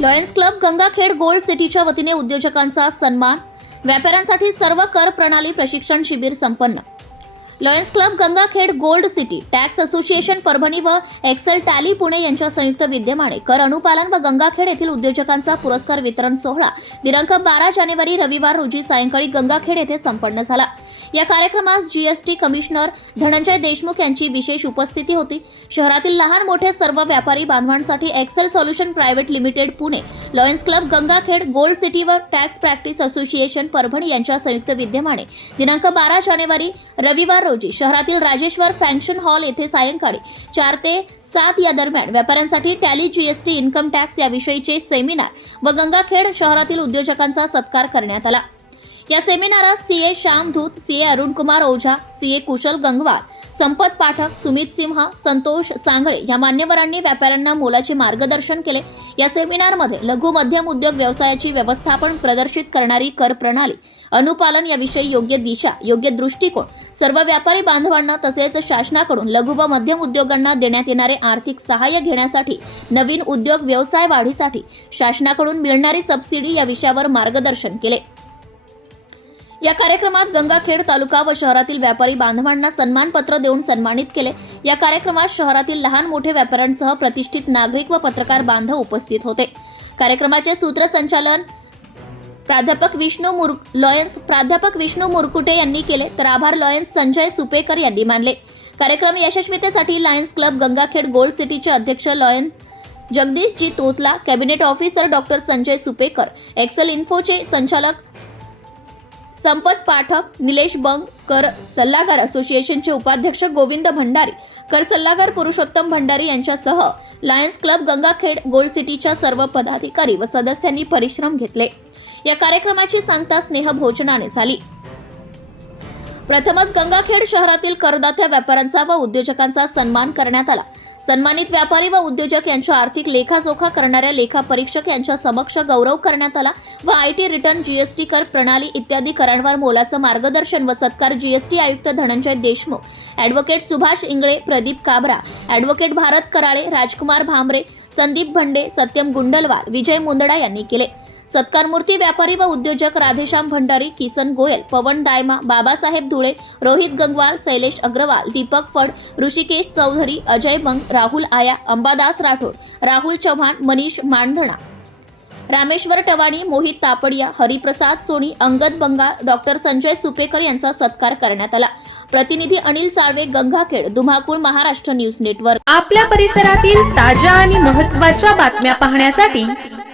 Lions club Gangakhed gold सिटीच्या वतीने उद्योजकांचा सन्मान. व्यापाऱ्यांसाठी सर्व कर प्रणाली प्रशिक्षण शिबिर संपन्न. Lions Club Gangakhed Gold City Tax Association Parbhani व एक्सेल टॅली पुणे यांच्या संयुक्त विद्यमाने कर अनुपालन व गंगाखेड येथील उद्योजकांचा पुरस्कार वितरण सोहळा दिनांक बारा जानेवारी रविवार रोजी सायंकाळी गंगाखेड येथे संपन्न झाला. या कार्यक्रमास जीएसटी कमिशनर धनंजय देशमुख यांची विशेष उपस्थिती होती. शहरातील लहान मोठे सर्व व्यापारी बांधवांसाठी Excel Solution Private Limited Pune Lions Club Gangakhed Gold City व टॅक्स प्रॅक्टिस असोसिएशन परभणी यांच्या संयुक्त विद्यमाने. दिनांक बारा जानेवारी रविवार रोजी शहरातील राजेश्वर फँक्शन हॉल येथे सायंकाळी चार ते सात या दरम्यान व्यापाऱ्यांसाठी टॅली जीएसटी इन्कम टॅक्स याविषयीचे सेमिनार व गंगाखेड शहरातील उद्योजकांचा सत्कार करण्यात आला. या सेमिनारात CA Shyam Dhoot CA Arun Kumar Ojha CA Kushal Gangwar Sampat Pathak Sumit Singh Santosh Sangle या मान्यवरांनी व्यापाऱ्यांना मोलाचे मार्गदर्शन केले. या सेमिनारमध्ये लघु मध्यम उद्योग व्यवसायाची व्यवस्थापन प्रदर्शित करणारी कर प्रणाली अनुपालन याविषयी योग्य दिशा योग्य दृष्टिकोन सर्व व्यापारी बांधवांना तसेच शासनाकडून लघु व मध्यम उद्योगांना देण्यात येणारे आर्थिक सहाय्य घेण्यासाठी नवीन उद्योग व्यवसाय वाढीसाठी शासनाकडून मिळणारी सबसिडी या विषयावर मार्गदर्शन केले. या कार्यक्रमात गंगाखेड तालुका व शहरातील व्यापारी बांधवांना सन्मानपत्र देऊन सन्मानित केले. या कार्यक्रमात शहरातील लहान मोठे व्यापाऱ्यांसह प्रतिष्ठित नागरिक व पत्रकार बांधव उपस्थित होते. कार्यक्रमाचे सूत्रसंचालन प्राध्यापक विष्णू मुर लॉयन्स प्राध्यापक विष्णू मुरकुटे यांनी केले. तर आभार लॉयन्स संजय सुपेकर यांनी मानले. कार्यक्रम यशस्वीतेसाठी लायन्स क्लब गंगाखेड गोल्ड सिटीचे अध्यक्ष Lions Jagdishji Totla cabinet officer doctor Sanjay Supekar Excel इन्फोचे संचालक संपत पाठक निलेश बंग कर सल्लागार असोसिएशनचे उपाध्यक्ष गोविंद भंडारी कर सल्लागार पुरुषोत्तम भंडारी यांच्यासह लायन्स क्लब गंगाखेड गोल्ड सिटीच्या सर्व पदाधिकारी व सदस्यांनी परिश्रम घेतले. या कार्यक्रमाची सांगता स्नेह भोजनाने झाली. प्रथमच गंगाखेड शहरातील करदात्या व्यापाऱ्यांचा व उद्योजकांचा सन्मान करण्यात आला. सन्मानित व्यापारी व उद्योजक यांच्या आर्थिक लेखाजोखा करणाऱ्या लेखा परीक्षक यांच्या समक्ष गौरव करण्यात आला व आय टी रिटर्न जीएसटी कर प्रणाली इत्यादी करांवर मोलाचं मार्गदर्शन व सत्कार जीएसटी आयुक्त धनंजय देशमुख ॲडव्होकेट सुभाष इंगळे प्रदीप काबरा ॲडव्होकेट भारत कराळे राजकुमार भामरे संदीप भंडे सत्यम गुंडलवार विजय मुंदडा यांनी केले. सत्कारमूर्ती व्यापारी व उद्योजक राधेश्याम भंडारी किसन गोयल पवन दायमा बाबासाहेब धुळे रोहित गंगवाल शैलेश अग्रवाल दीपक फड ऋषिकेश चौधरी अजय बंग राहुल आया अंबादास राठोड राहुल चव्हाण मनीष मानधणा रामेश्वर टवाणी मोहित तापडिया हरिप्रसाद सोनी अंगद बंगा डॉक्टर संजय सुपेकर यांचा सत्कार करण्यात आला. प्रतिनिधी अनिल साळवे गंगाखेड धुमाकूळ महाराष्ट्र न्यूज नेटवर्क. आपल्या परिसरातील ताज्या आणि महत्त्वाच्या बातम्या पाहण्यासाठी